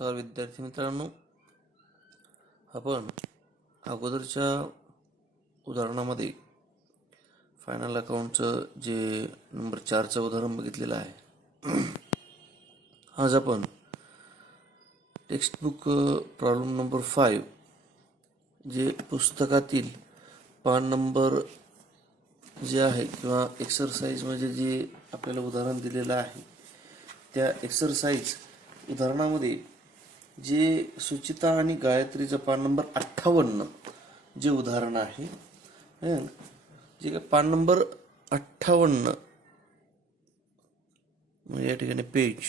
नमस्कार विद्यार्थी मित्रांनो, आपण अगोदरच्या उदाहरणामध्ये फायनल अकाउंटचं जे नंबर 4चं उदाहरण बघितलेलं आहे. आज आपण टेक्स्टबुक प्रॉब्लेम नंबर 5 जे पुस्तकातील पान नंबर जे आहे किंवा एक्सरसाइज म्हणजे जे आपल्याला उदाहरण दिलेलं आहे त्या एक्सरसाइज उदाहरणामध्ये जे सुचिता आणि गायत्रीचं पान नंबर 58 जे उदाहरण आहे, जे पान नंबर 58 म्हणजे या ठिकाणी पेज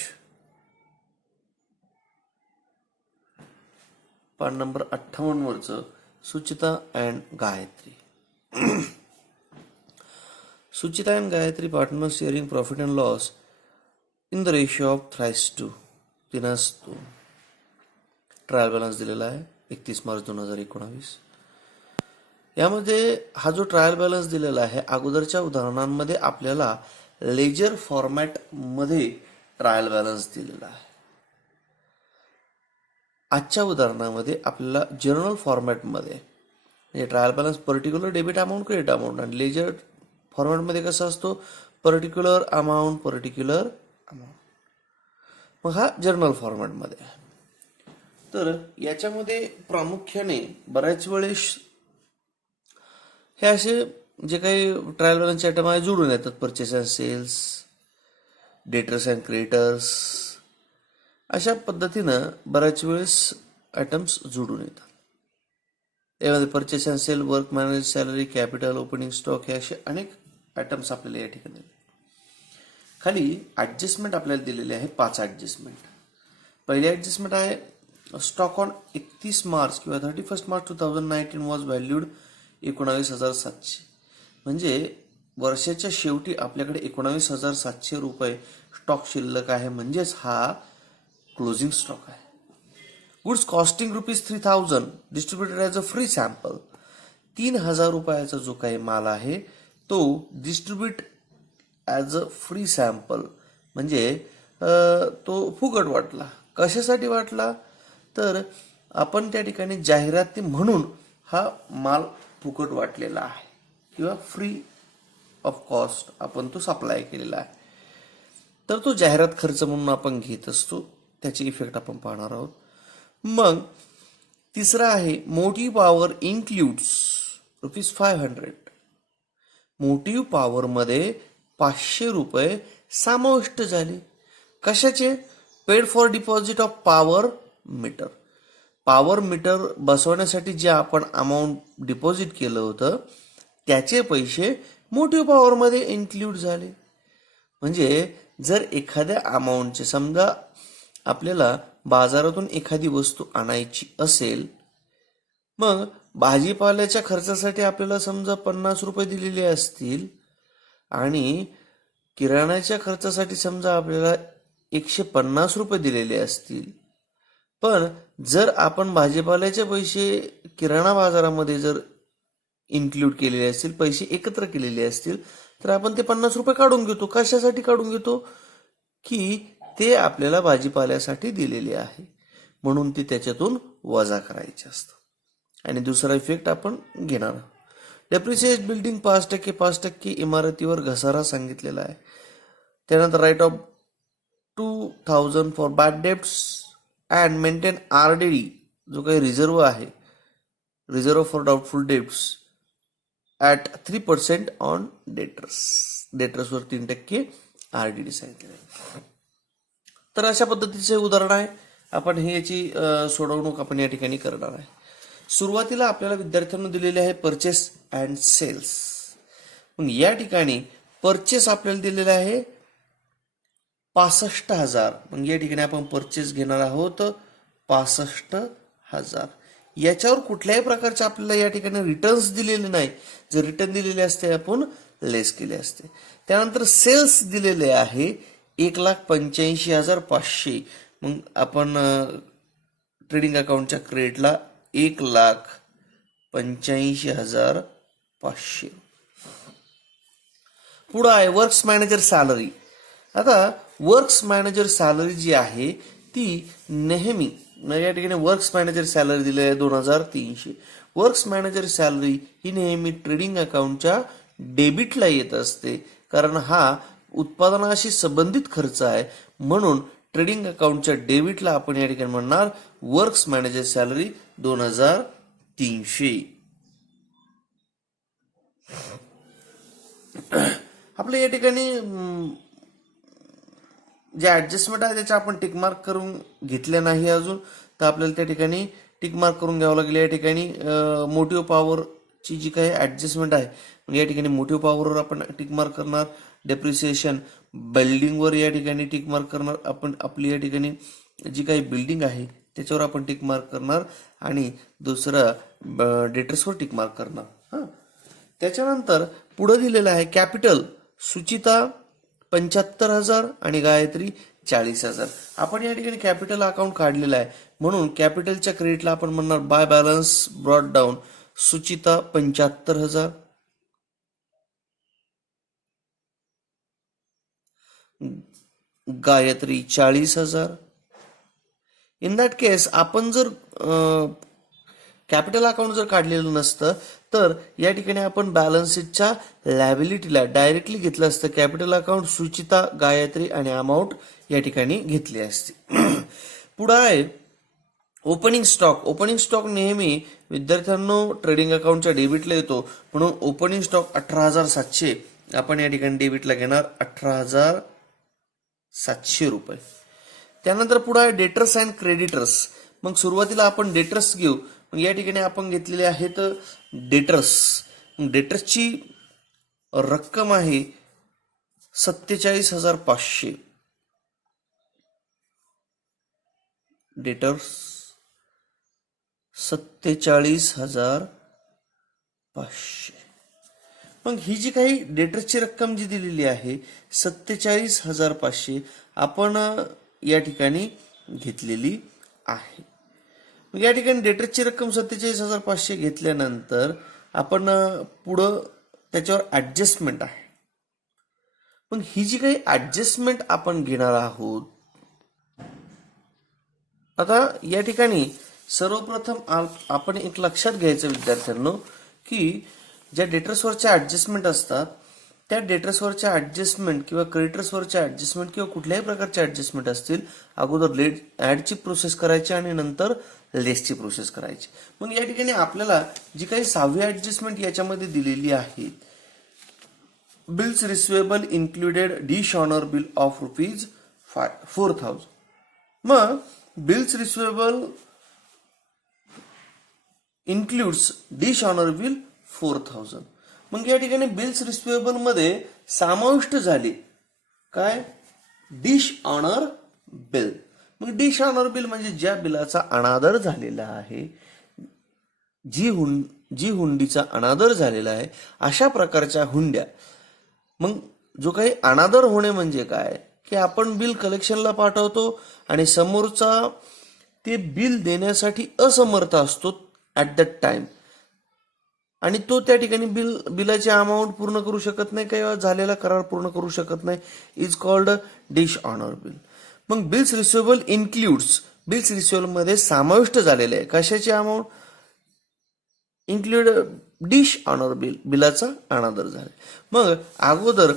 पान नंबर 58 वरचं Suchita and Gayatri. Suchita and Gayatri partners sharing profit and loss in the ratio of 3:2. 3:2. Trial balance दिलेला आहे 31 मार्च 2019. यामध्ये हा जो ट्रायल बॅलन्स दिलेला आहे अगोदरच्या उदाहरणांमध्ये आपल्याला लेजर फॉर्मॅट मध्ये ट्रायल बॅलन्स दिलेला आहे. आजच्या उदाहरणामध्ये आपल्याला जर्नल फॉर्मॅट मध्ये म्हणजे trial balance particular debit amount credit amount आणि लेजर फॉर्मॅटमध्ये कसा असतो पर्टिक्युलर अमाऊंट. मग हा जर्नल फॉर्मॅटमध्ये. तर याच्यामध्ये प्रामुख्याने बऱ्याच वेळेस हे असे जे काही ट्रायल बॅलन्सचे आयटम आहे जोडून येतात. Purchase and sales, debtors and creditors, अशा पद्धतीनं बऱ्याच वेळेस आयटम्स जोडून येतात. यामध्ये purchase and sale, work manage, salary, capital, opening stock हे असे अनेक आयटम्स आपल्याला या ठिकाणी. खाली ऍडजस्टमेंट आपल्याला दिलेले आहे 5 ऍडजस्टमेंट. पहिली ऍडजस्टमेंट आहे स्टॉक ऑन 31 मार्च किंवा 31 मार्च 2019 वॉज व्हॅल्यूड 19,700. म्हणजे वर्षाच्या शेवटी आपल्याकडे 19,700 रुपये स्टॉक शिल्लक आहे, म्हणजेच हा क्लोजिंग स्टॉक आहे. Goods costing ₹3,000 distributed as a free sample. 3,000 रुपयाचा जो काही माल आहे तो distribute as a free sample म्हणजे तो फुकट वाटला. कशासाठी वाटला तर आपण त्या ठिकाणी जाहिराती म्हणून हा माल फुकट वाटलेला आहे किंवा फ्री ऑफ कॉस्ट आपण तो सप्लाय केलेला आहे. तर तो जाहिरात खर्च म्हणून आपण घेत असतो, त्याची इफेक्ट आपण पाहणार आहोत. मग तिसरा आहे motive power includes ₹500. Motive power मध्ये 500 रुपये समाविष्ट झाले. कशाचे? Paid for deposit of power meter. Power meter बसवण्यासाठी जे आपण अमाऊंट डिपॉझिट केलं होतं त्याचे पैसे मोटिव्ह पॉवर मध्ये इन्क्लूड झाले. म्हणजे जर एखाद्या अमाऊंटचे, समजा आपल्याला बाजारातून एखादी वस्तू आणायची असेल, मग भाजीपाल्याच्या खर्चासाठी आपल्याला समजा 50 रुपये दिलेले असतील आणि किराण्याच्या खर्चासाठी समजा आपल्याला 150 रुपये दिलेले असतील, पण जर आपण भाजीपाल्याचे पैसे किराणा बाजारामध्ये जर इन्क्लूड केलेले असतील, पैसे एकत्र केलेले असतील, तर आपण ते 50 रुपये काढून घेतो. कशासाठी काढून घेतो? की ते आपल्याला भाजीपाल्यासाठी दिलेले आहे म्हणून ते त्याच्यातून वजा करायचे असतं. आणि दुसरा इफेक्ट आपण घेणार. डेप्रिसिएट बिल्डिंग 5% इमारतीवर घसारा सांगितलेला आहे. त्यानंतर write off 2,000 for bad debts and maintain RDD जो काही रिझर्व्ह आहे, reserve for doubtful debts at 3% on डेटर्सवर 3% RDD सांगितलेलं आहे. तर अशा पद्धतीचे उदाहरण आहे. आपण हे याची सोडवणूक आपण या ठिकाणी करणार आहे. सुरुवातीला आपल्याला विद्यार्थ्यांना दिलेले आहे परचेस अँड सेल्स. मग या ठिकाणी परचेस आपल्याला दिलेला आहे 65,000. मग या ठिकाणी आपण परचेस घेणार आहोत 65,000. याच्यावर कुठल्याही प्रकारचे आपल्याला या ठिकाणी रिटर्न्स दिलेले नाही. जर रिटर्न दिलेले असते आपण लेस केले असते. त्यानंतर सेल्स दिलेले आहे 1,85,500. मग आपण ट्रेडिंग अकाउंटच्या क्रेडिटला 1,85,500. पुढं आहे वर्क्स मॅनेजर सॅलरी. आता वर्क्स मॅनेजर सॅलरी जी आहे ती नेहमी या ठिकाणी वर्क्स मॅनेजर सॅलरी दिली आहे 2300. वर्क्स मॅनेजर सॅलरी ही नेहमी ट्रेडिंग अकाउंटच्या डेबिटला येत असते, कारण हा उत्पादनाशी संबंधित खर्च आहे. म्हणून ट्रेडिंग अकाउंटच्या डेबिटला आपण या ठिकाणी म्हणणार वर्क्स मॅनेजर सॅलरी 2300. आपल्या या ठिकाणी जे ऍडजस्टमेंट आहे त्याच्या आपण टिकमार्क करून घेतल्या नाही अजून, तर आपल्याला त्या ठिकाणी टिकमार्क करून घ्यावं लागेल. या ठिकाणी मोटिव्ह पॉवरची जी काही ऍडजस्टमेंट आहे या ठिकाणी मोटिव्ह पॉवरवर आपण टिकमार्क करणार. डेप्रिसिएशन बिल्डिंगवर या ठिकाणी टिकमार्क करणार. आपण आपली या ठिकाणी जी काही बिल्डिंग आहे त्याच्यावर आपण टिकमार्क करणार आणि दुसरं डेटर्सवर टिकमार्क करणार. हां, त्याच्यानंतर पुढे दिलेलं आहे कॅपिटल. सुचिता 75,000 आणि गायत्री 40,000. आपण या ठिकाणी कॅपिटल अकाउंट काढलेलं आहे, म्हणून कॅपिटलच्या क्रेडिटला आपण म्हणणार by balance brought down. Suchita 75,000, Gayatri 40,000. In that case आपण जर कॅपिटल अकाउंट जर काढलेलं नसतं तर या ठिकाणी आपण बॅलन्स शीटच्या लायबिलिटीला डायरेक्टली घेतलं असतं. कॅपिटल अकाउंट सुचिता, गायत्री आणि अमाऊंट या ठिकाणी घेतली असते. पुढे आहे ओपनिंग स्टॉक. ओपनिंग स्टॉक नेहमी विद्यार्थ्यांनो ट्रेडिंग अकाउंटच्या डेबिटला येतो, म्हणून ओपनिंग स्टॉक 18,700 आपण या ठिकाणी डेबिटला घेणार 18,700 रुपये. त्यानंतर पुढे आहे डेटर्स अँड क्रेडिटर्स. मग सुरुवातीला आपण डेटर्स घेऊ. मग या ठिकाणी आपण घेतलेले आहेत डेटर्स. डेटर्सची रक्कम आहे 47,500. डेटर्स 47,500. मग ही जी काही डेटर्सची रक्कम जी दिलेली आहे 47,500 आपण या ठिकाणी घेतलेली आहे. मग या ठिकाणी डेटर्सची रक्कम 47,500 घेतल्यानंतर आपण पुढं त्याच्यावर ऍडजस्टमेंट आहे. मग ही जी काही ऍडजस्टमेंट आपण घेणार आहोत, आता या ठिकाणी सर्वप्रथम आपण एक लक्षात घ्यायचं विद्यार्थ्यांनो की ज्या डेटर्सवरच्या ऍडजस्टमेंट असतात त्या डेटर्सवरच्या ऍडजस्टमेंट किंवा क्रेडिटर्सवरच्या ऍडजस्टमेंट किंवा कुठल्याही प्रकारच्या ऍडजस्टमेंट असतील, अगोदर ऍडची प्रोसेस करायची आणि नंतर लेसची प्रोसेस करायची. मग या ठिकाणी आपल्याला जी काही 6वी ऍडजस्टमेंट याच्यामध्ये दिलेली आहे, bills receivable included dishonour bill of ₹4,000. मग bills receivable includes dishonour bill 4,000. मग या ठिकाणी बिल्स रिसिवेबल मध्ये समाविष्ट झाले काय, डिश ऑनर बिल. मग डिश ऑनर बिल म्हणजे ज्या बिलाचा अनादर झालेला आहे, जी हुंडीचा अनादर झालेला आहे अशा प्रकारच्या हुंड्या. मग जो काही अनादर होणे म्हणजे काय की आपण बिल कलेक्शनला पाठवतो आणि समोरचा ते बिल देण्यासाठी असमर्थ असतो ऍट दॅट टाइम, आणि तो त्या ठिकाणी बिलाची अमाऊंट पूर्ण करू शकत नाही किंवा झालेला करार पूर्ण करू शकत नाही, is called dishonour bill. मग bills receivable includes, bills receivable मध्ये समाविष्ट झालेले आहे कशाची amount, include dishonour bill, बिलाचा अनादर झाला. मग अगोदर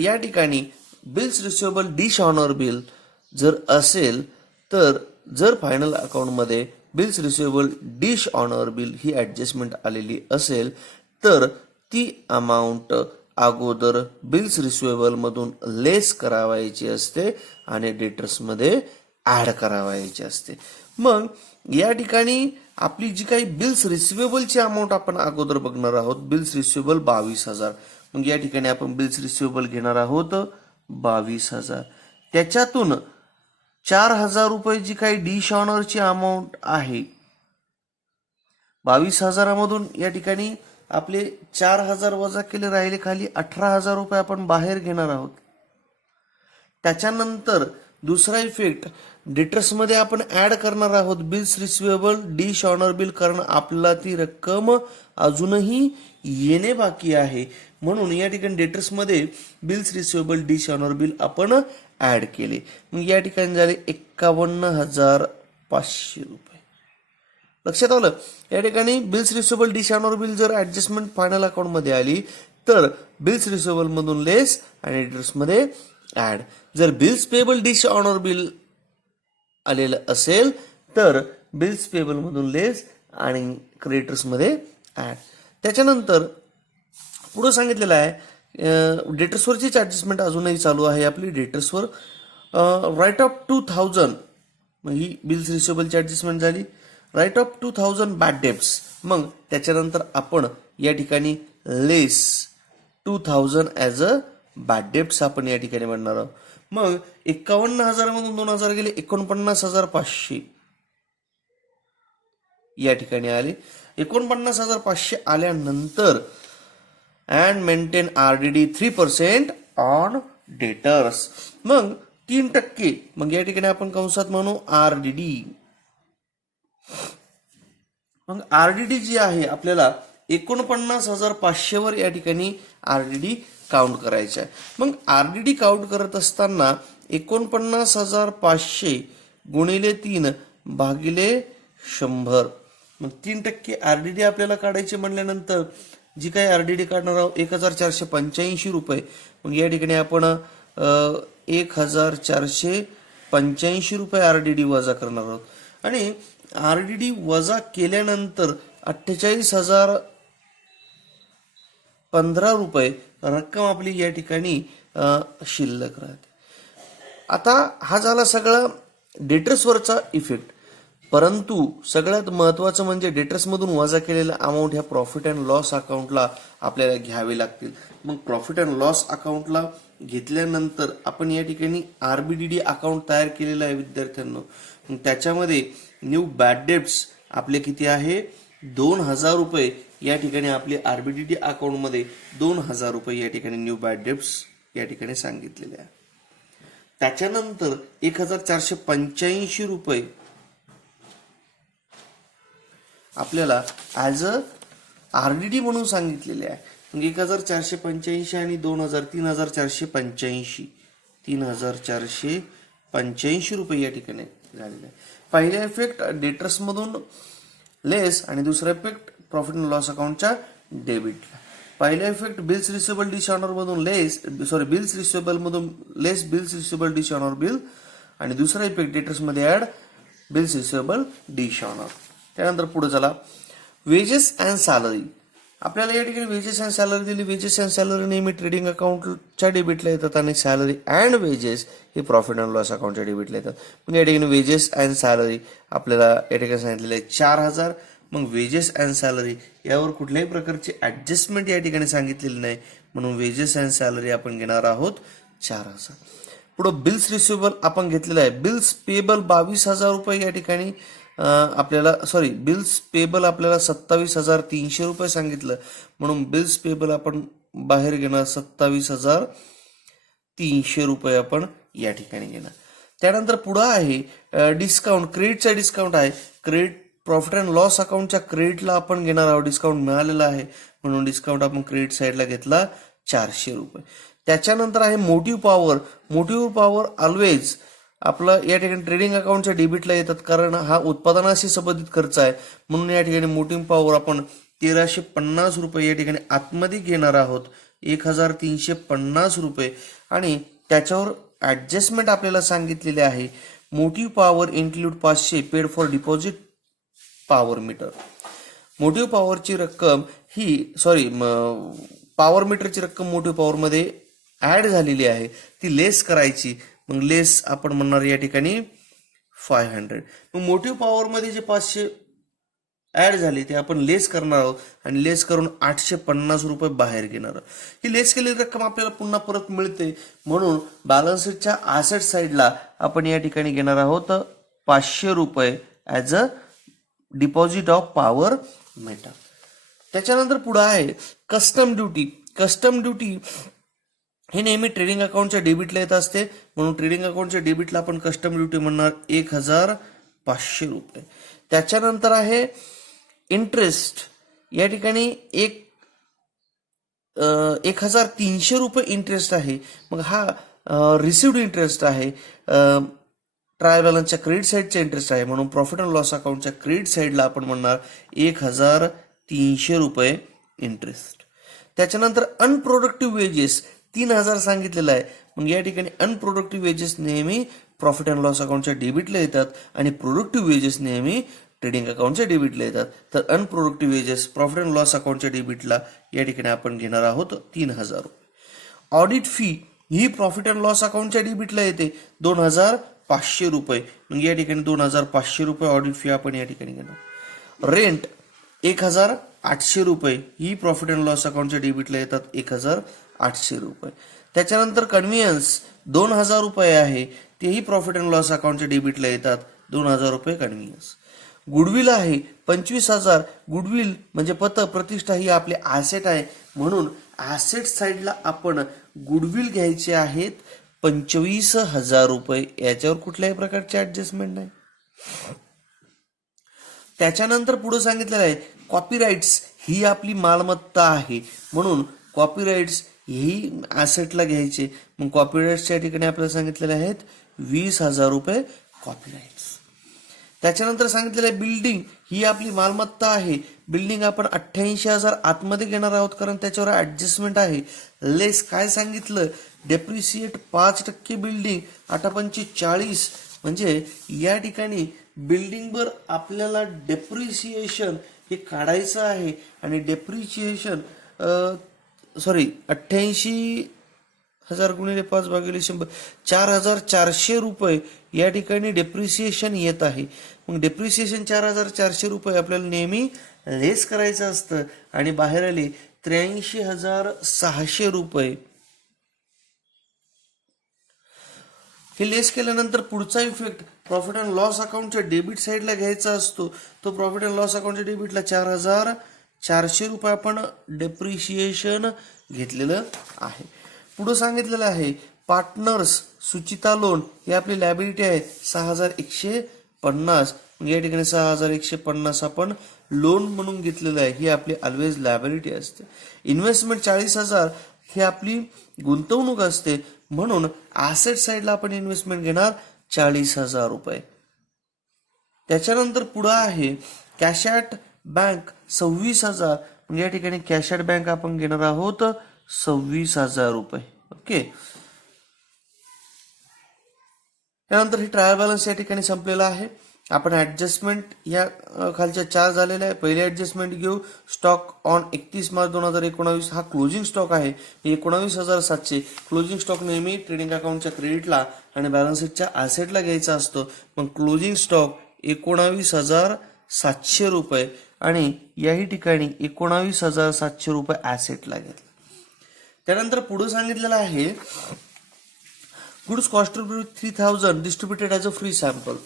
या ठिकाणी bills receivable dishonour bill जर असेल तर जर फायनल अकाउंटमध्ये bills receivable dishonour bill ही ऍडजस्टमेंट आलेली असेल तर ती अमाऊंट अगोदर बिल्स रिसिवेबल मधून लेस करावायची असते आणि डेटर्स मध्ये ऍड करावायची असते. मग या ठिकाणी आपली जी काही बिल्स रिसिवेबलची अमाऊंट आपण अगोदर बघणार आहोत, बिल्स रिसिवेबल 22,000. मग या ठिकाणी आपण बिल्स रिसिवेबल घेणार आहोत 22,000. त्याच्यातून 4,000 रुपये जी काही डिश ऑनरची अमाऊंट आहे, 22,000 मधून या ठिकाणी आपले 4,000 वजा केले, राहिले खाली 18,000 रुपये आपण बाहेर घेणार आहोत. त्याच्यानंतर दुसरा इफेक्ट डेटर्समध्ये आपण ऍड करणार आहोत bills receivable dishonour bill, कारण आपल्याला ती रक्कम अजूनही येणे बाकी आहे. म्हणून या ठिकाणी डेटर्समध्ये bills receivable dishonour bill आपण ऍड केले. मग या ठिकाणी झाले 51,500 रुपये. लक्षात आलं. या ठिकाणी bills receivable dishonour bill जर ऍडजस्टमेंट फायनल अकाउंट मध्ये आली तर बिल्स रिसिवेबल मधून लेस आणि डेटर्स मध्ये ऍड. जर bills payable dishonour bill आलेलं असेल तर बिल्स पेबल मधून लेस आणि क्रेडिटर्स मध्ये ऍड. त्याच्यानंतर पुढे सांगितलेलं आहे डेटर्सवरचीच ऍडजस्टमेंट अजूनही चालू आहे आपली. डेटर्सवर राईट ऑफ 2000 ही बिल्स रिसिवेबलची ऍडजस्टमेंट झाली. Write off 2000 bad debts. मग त्याच्यानंतर आपण या ठिकाणी less 2000 as a bad debts आपण या ठिकाणी म्हणणार आहोत. मग 51,000 मधून 2,000 गेले 49,500 या ठिकाणी आले. 49,500 आल्यानंतर and maintain RDD 3% on debtors. मग 3%. मग या ठिकाणी आपण कंसात म्हणू RDD. मग RDD जी आहे आपल्याला 49,500 वर या ठिकाणी RDD काउंट करायचं आहे. मग RDD काउंट करत असताना 49,500 गुणिले 3 भागिले 100. मग 3% RDD आपल्याला काढायचे म्हणल्यानंतर जी काही RDD काढणार आहोत 1,485 रुपये. मग या ठिकाणी आपण 1,485 रुपये RDD वजा करणार आहोत. आणि RDD वजा केल्यानंतर 48,015 रुपये रक्कम आपली या ठिकाणी शिल्लक राहते. आता हा झाला सगळा डेटर्सवरचा इफेक्ट. परंतु सगळ्यात महत्वाचं म्हणजे डेटर्समधून वजा केलेला अमाऊंट ह्या प्रॉफिट अँड लॉस अकाउंटला आपल्याला घ्यावे लागतील. मग प्रॉफिट अँड लॉस अकाउंटला घेतल्यानंतर आपण या ठिकाणी RBDD अकाउंट तयार केलेलं आहे विद्यार्थ्यांना. मग त्याच्यामध्ये न्यू बॅड डेब्ट्स आपले किती आहे 2,000 रुपये. या ठिकाणी आपले RBDD अकाउंटमध्ये 2,000 रुपये या ठिकाणी न्यू बॅड डेब्ट्स या ठिकाणी सांगितलेले आहे. त्याच्यानंतर 1,485 रुपये आपल्याला ॲज अ RDD म्हणून सांगितलेले आहे. मग 1,485 आणि 2,000 3,485 रुपये या ठिकाणी झालेले आहे. पहिला इफेक्ट डेटर्समधून लेस आणि दुसरा इफेक्ट प्रॉफिट अँड लॉस अकाउंटच्या डेबिटला. पहिला effect bills receivable dishonour मधून बिल्स रिसिवेबल मधून less bills receivable dishonour bill आणि दुसरा इफेक्ट डेटर्स मध्ये add bills receivable dishonour. त्यानंतर पुढे चला वेजेस अँड सॅलरी. आपल्याला या ठिकाणी वेजेस अँड सॅलरी दिली. वेजेस अँड सॅलरी नेहमी ट्रेडिंग अकाउंटच्या डेबिटला येतात आणि सॅलरी अँड वेजेस हे प्रॉफिट अँड लॉस अकाउंटच्या डेबिटला येतात. मग या ठिकाणी वेजेस अँड सॅलरी आपल्याला या ठिकाणी सांगितलेले आहे 4,000. मग वेजेस अँड सॅलरी यावर कुठल्याही प्रकारची ऍडजस्टमेंट या ठिकाणी सांगितलेली नाही म्हणून वेजेस अँड सॅलरी आपण घेणार आहोत 4,000. पुढे बिल्स रिसिवेबल आपण घेतलेलं आहे. बिल्स पेबल 22,000 रुपये या ठिकाणी आपल्याला बिल्स पेबल आपल्याला 27,300 रुपये सांगितलं म्हणून बिल्स पेबल आपण बाहेर घेणार 27,300 रुपये आपण या ठिकाणी घेणार. त्यानंतर पुढे आहे डिस्काउंट. क्रेडिटचा डिस्काउंट आहे. क्रेडिट प्रॉफिट अँड लॉस अकाउंटच्या क्रेडिटला आपण घेणार आहोत. डिस्काउंट मिळालेला आहे म्हणून डिस्काउंट आपण क्रेडिट साईडला घेतला 400 रुपये. त्याच्यानंतर आहे motive power. Motive power always आपलं या ठिकाणी ट्रेडिंग अकाउंटच्या डेबिटला येतात कारण हा उत्पादनाशी संबंधित खर्च आहे म्हणून या ठिकाणी मोटिव्ह पॉवर आपण 1,350 रुपये या ठिकाणी आतमध्ये घेणार आहोत. 1,350 रुपये आणि त्याच्यावर ऍडजस्टमेंट आपल्याला सांगितलेले आहे. Motive power include 500 paid for deposit power meter. Motive पॉवरची रक्कम ही पॉवर मीटरची रक्कम मोटिव्ह पॉवर मध्ये ऍड झालेली आहे ती लेस करायची. मग लेस आपण म्हणणार या ठिकाणी 500. मग मोटिव्ह पॉवर मध्ये जे 500 ऍड झाले ते आपण लेस करणार आहोत आणि लेस करून 850 रुपये बाहेर घेणार आहोत. ही लेस केलेली रक्कम आपल्याला पुन्हा परत मिळते म्हणून बॅलन्स शीटच्या ऍसेट साईडला आपण या ठिकाणी घेणार आहोत 500 रुपये as a deposit of power meter. त्याच्यानंतर पुढे आहे कस्टम ड्युटी. कस्टम ड्युटी हे नेहमी ट्रेडिंग अकाउंटच्या डेबिटला येत असते म्हणून ट्रेडिंग अकाउंटच्या डेबिटला आपण कस्टम ड्युटी म्हणणार 1,500 रुपये. त्याच्यानंतर आहे इंटरेस्ट. या ठिकाणी 1,300 रुपये इंटरेस्ट आहे. मग हा रिसिव्ड इंटरेस्ट आहे. ट्रायल बॅलन्सच्या क्रेडिट साईडचा इंटरेस्ट आहे, म्हणून प्रॉफिट अँड लॉस अकाउंटच्या क्रेडिट साईडला आपण म्हणणार 1,300 रुपये इंटरेस्ट. त्याच्यानंतर अनप्रोडक्टिव्ह वेजेस 3,000 सांगितलेलं आहे, मग या ठिकाणी अनप्रोडक्टिव्ह वेजेस नेहमी प्रॉफिट अँड लॉस अकाउंटच्या डेबिटला येतात आणि प्रोडक्टिव्ह वेजेस नेहमी ट्रेडिंग अकाउंटच्या डेबिटला येतात. तर unproductive wages profit and loss अकाउंटच्या डेबिटला या ठिकाणी आपण घेणार आहोत 3,000 रुपये. ऑडिट फी ही प्रॉफिट अँड लॉस अकाउंटच्या डेबिटला येते 2,500 रुपये, मग या ठिकाणी 2,500 रुपये ऑडिट फी आपण या ठिकाणी घेणार. रेंट 1,800 रुपये ही प्रॉफिट अँड लॉस अकाउंटच्या डेबिटला येतात 1,800 रुपये. त्याच्यानंतर कन्व्हियन्स 2,000 रुपये आहे, तेही प्रॉफिट अँड लॉस अकाउंटच्या डेबिटला येतात 2,000 रुपये कन्व्हियन्स. गुडविल आहे 25,000. गुडविल म्हणजे प्रतिष्ठा ही आपली ॲसेट आहे, म्हणून ॲसेट साईडला आपण गुडविल घ्यायचे आहेत 25,000 रुपये. याच्यावर कुठल्याही प्रकारची ऍडजस्टमेंट नाही. त्याच्यानंतर पुढे सांगितलेलं आहे कॉपीराइट्स ही आपली मालमत्ता आहे, म्हणून कॉपीराइट्स ही ॲसेटला घ्यायचे. मग कॉपीराइट्सच्या ठिकाणी आपल्याला सांगितलेले आहेत 20,000 रुपये कॉपीराइट्स. त्याच्यानंतर सांगितलेलं आहे बिल्डिंग ही आपली मालमत्ता आहे. बिल्डिंग आपण 88,000 आतमध्ये घेणार आहोत, कारण त्याच्यावर ऍडजस्टमेंट आहे. लेस काय सांगितलं, डेप्रिसिएट 5% बिल्डिंग 8×5 = 40, म्हणजे या ठिकाणी बिल्डिंगवर आपल्याला डेप्रिसिएशन हे काढायचं आहे आणि डेप्रिसिएशन 88,000 × 5/100 4,400 रुपये या ठिकाणी डेप्रिसिएशन येत आहे. मग डेप्रिसिएशन 4,400 रुपये आपल्याला नेहमी लेस करायचं असतं आणि बाहेर आले 83,600 रुपये. हे लेस केल्यानंतर पुढचा इफेक्ट प्रॉफिट अँड लॉस अकाउंटच्या डेबिट साईडला घ्यायचा असतो. तो प्रॉफिट अँड लॉस अकाउंटच्या डेबिटला 4,400 रुपये आपण डेप्रिशिएशन घेतलेलं आहे. पुढे सांगितलेलं आहे पार्टनर्स सुचिता लोन ही आपली लायबिलिटी आहे 6,150. या ठिकाणी 6,150 आपण लोन म्हणून घेतलेलं आहे, ही आपली ऑलवेज लायबिलिटी असते. इन्व्हेस्टमेंट 40,000 ही आपली गुंतवणूक असते, म्हणून ऍसेट साईडला आपण इन्व्हेस्टमेंट घेणार 40,000 रुपये. त्याच्यानंतर पुढे आहे कॅश ॲट बँक 26,000. म्हणजे या ठिकाणी कॅश ॲट बँक आपण घेणार आहोत 26,000 रुपये. ओके. त्यानंतर ही ट्रायल बॅलन्स या ठिकाणी संपलेला आहे. आपण ऍडजस्टमेंट या खालच्या 4 झालेल्या आहे. पहिले ऍडजस्टमेंट घेऊ. स्टॉक ऑन 31 मार्च 2019 हा क्लोजिंग स्टॉक आहे 19,700. क्लोजिंग स्टॉक नेहमी ट्रेडिंग अकाउंटच्या क्रेडिटला आणि बॅलन्स शीटच्या ऍसेटला घ्यायचा असतो. मग क्लोजिंग स्टॉक 19,700 रुपये आणि याही ठिकाणी 19,700 रुपये ऍसेटला घेतला. त्यानंतर पुढे सांगितलेलं आहे goods cost 3,000 distributed as a free sample.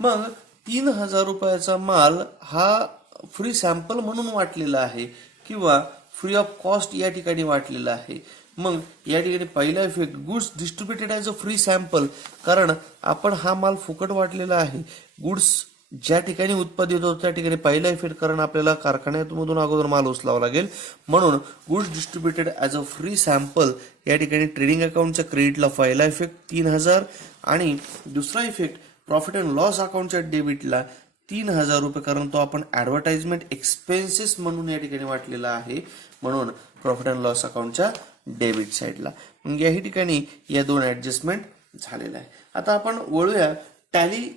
मग 3,000 रुपयाचा माल हा फ्री सॅम्पल म्हणून वाटलेला आहे किंवा फ्री ऑफ कॉस्ट या ठिकाणी वाटलेला आहे. मग या ठिकाणी पहिला effect goods distributed as a free sample, कारण आपण हा माल फुकट वाटलेला आहे. गुड्स ज्या ठिकाणी उत्पादित होतो त्या ठिकाणी पहिला इफेक्ट, कारण आपल्याला कारखान्यामधून अगोदर माल उचलावा लागेल, म्हणून goods distributed as a free sample या ठिकाणी ट्रेडिंग अकाउंटच्या क्रेडिटला पहिला इफेक्ट 3,000 आणि दुसरा इफेक्ट प्रॉफिट अँड लॉस अकाउंटच्या डेबिटला 3,000 रुपये, कारण तो आपण ऍडव्हर्टाइजमेंट एक्सपेन्सेस म्हणून या ठिकाणी वाटलेला आहे, म्हणून प्रॉफिट अँड लॉस अकाउंटच्या डेबिट साईडला. मग याही ठिकाणी या 2 ऍडजस्टमेंट झालेला आहे. आता आपण वळूया टॅली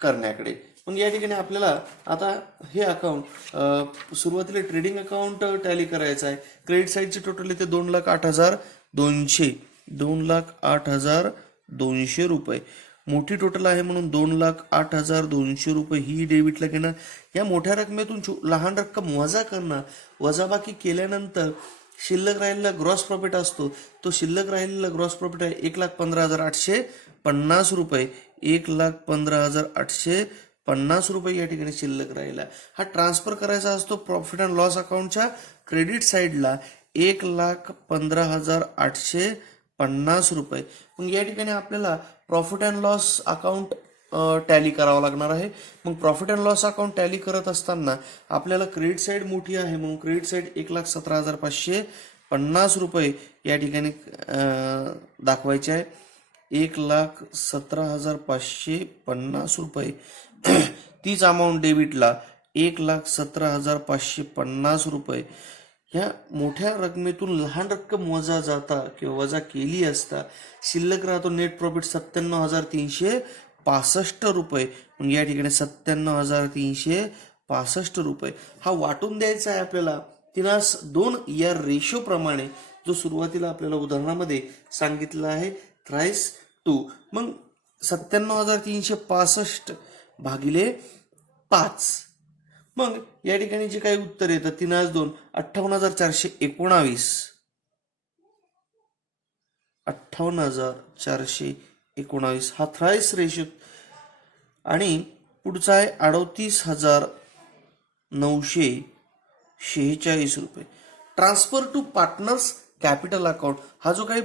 करण्याकडे. मग या ठिकाणी आपल्याला आता हे अकाउंट सुरुवातीला ट्रेडिंग अकाउंट टॅली करायचं आहे. क्रेडिट साईडचे टोटल येते 2,08,200 2,08,200 रुपये. मोठी टोटल आहे म्हणून 2,08,200 रुपये ही डेबिटला घेणार. या मोठ्या रकमेतून लहान रक्कम वजा करणार. वजाबाकी केल्यानंतर शिल्लक राहिलेला ग्रॉस प्रॉफिट असतो, तो शिल्लक राहिलेला ग्रॉस प्रॉफिट आहे 1,15,850 रुपये. 1,15,850 रुपये या ठिकाणी शिल्लक राहिला. हा ट्रान्सफर करायचा असतो प्रॉफिट अँड लॉस अकाउंटच्या क्रेडिट साईडला 1,15,850 रुपये. मग या ठिकाणी आपल्याला profit and loss account tally करावं लागणार आहे. मग profit and loss account tally करत असताना आपल्याला क्रेडिट साईड मोठी आहे, मग क्रेडिट साईड 1,17,550 रुपये या ठिकाणी दाखवायचे आहे. 1,17,550 तीच अमाऊंट डेबिटला 1,17,550 ह्या मोठ्या रकमेतून लहान रक्कम वजा जाता किंवा वजा केली असता शिल्लक राहतो नेट प्रॉफिट 97,365 मग या ठिकाणी 97,365 हा वाटून द्यायचा आहे आपल्याला 3:2 या रेशो प्रमाणे, जो सुरुवातीला आपल्याला उदाहरणामध्ये सांगितलं आहे थ्राईस 2. मग 97,365 भागिले 5. मग या ठिकाणी जे काही उत्तर येतं 3:2 58,419 58,419 हा थ्राईस रेशो. आणि पुढचा आहे 38,946 रुपये. Transfer to partners capital account. हा जो काही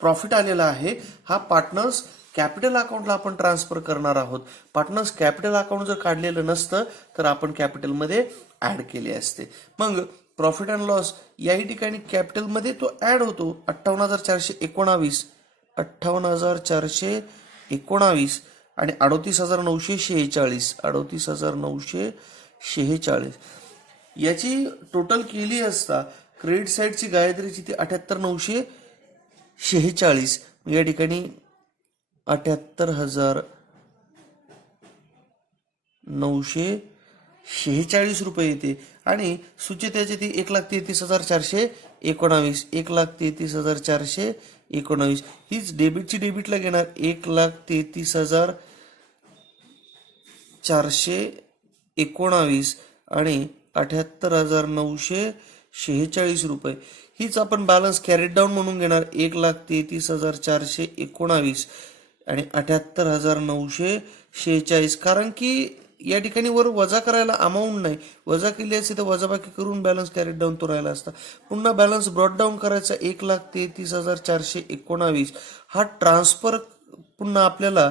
प्रॉफिट आलेला आहे हा पार्टनर्स कॅपिटल अकाउंटला आपण ट्रान्सफर करणार आहोत. पार्टनर्स कॅपिटल अकाउंट जर काढलेलं नसतं तर आपण कॅपिटलमध्ये ऍड केले असते. मग प्रॉफिट अँड लॉस याही ठिकाणी कॅपिटलमध्ये तो ऍड होतो. 58,419 आणि 38,946 याची टोटल केली असता क्रेडिट साईडची गायत्रीची ती 78,946 या ठिकाणी 78,946 रुपये येते. आणि सुचितेचे ती 1,33,419 1,33,419 हीच डेबिटची डेबिटला घेणार 1,33,419 आणि 78,946 रुपये हीच आपण बॅलन्स कॅरीड डाऊन म्हणून घेणार 1,33,419 आणि 78,946. कारण की या ठिकाणी वर वजा करायला अमाऊंट नाही, वजा केली असते तर वजाबाकी करून बॅलन्स कॅरीड डाऊन तो राहिला असता. पुन्हा बॅलन्स ब्रॉड डाऊन करायचा 1,33,419 हा ट्रान्सफर पुन्हा आपल्याला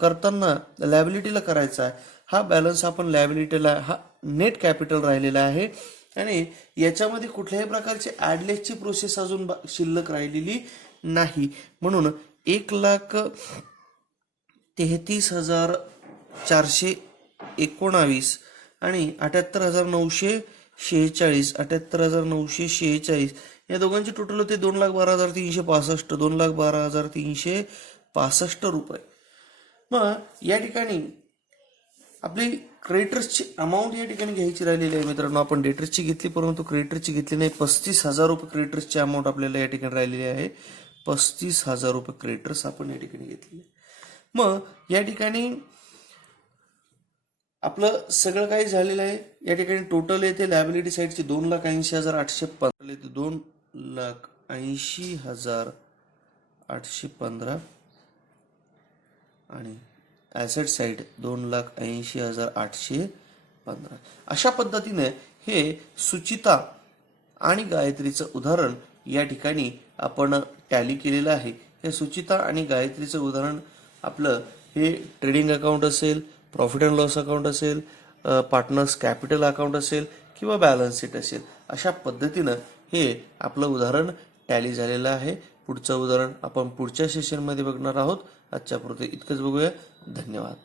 करताना लायबिलिटीला करायचा आहे. हा बॅलन्स आपण लायबिलिटीला हा नेट कॅपिटल राहिलेला आहे आणि याच्यामध्ये कुठल्याही प्रकारची ॲडलेसची प्रोसेस अजून शिल्लक राहिलेली नाही. म्हणून 1,33,419 आणि 78,946 या दोघांची टोटल होते 2,12,365 2,12,365 रुपये. मग या ठिकाणी आपली क्रेडिटर्सची अमाऊंट या ठिकाणी घ्यायची राहिलेली आहे मित्रांनो. आपण डेटर्सची घेतली परंतु क्रेडिटरची घेतली नाही. 35,000 रुपये क्रेडिटर्सची अमाऊंट आपल्याला या ठिकाणी राहिलेली आहे. 35,000 रुपये क्रेडिटर्स आपण या ठिकाणी घेतलेले. मग या ठिकाणी आपलं सगळं काही झालेलं आहे. या ठिकाणी टोटल येते लायबिलिटी साईडची 2,80,815 येते 2,80,815 आणि ॲसेट साईड 2,80,815. अशा पद्धतीने हे सुचिता आणि गायत्रीचं उदाहरण या ठिकाणी आपण टॅली केलेलं आहे. हे सुचिता आणि गायत्रीचं उदाहरण आपलं हे ट्रेडिंग अकाउंट असेल, प्रॉफिट अँड लॉस अकाउंट असेल, पार्टनर्स कॅपिटल अकाउंट असेल किंवा बॅलन्स शीट असेल, अशा पद्धतीनं हे आपलं उदाहरण टॅली झालेलं आहे. पुढचं उदाहरण आपण पुढच्या सेशनमध्ये बघणार आहोत. आजच्या पुरते इतकंच बघूया. धन्यवाद.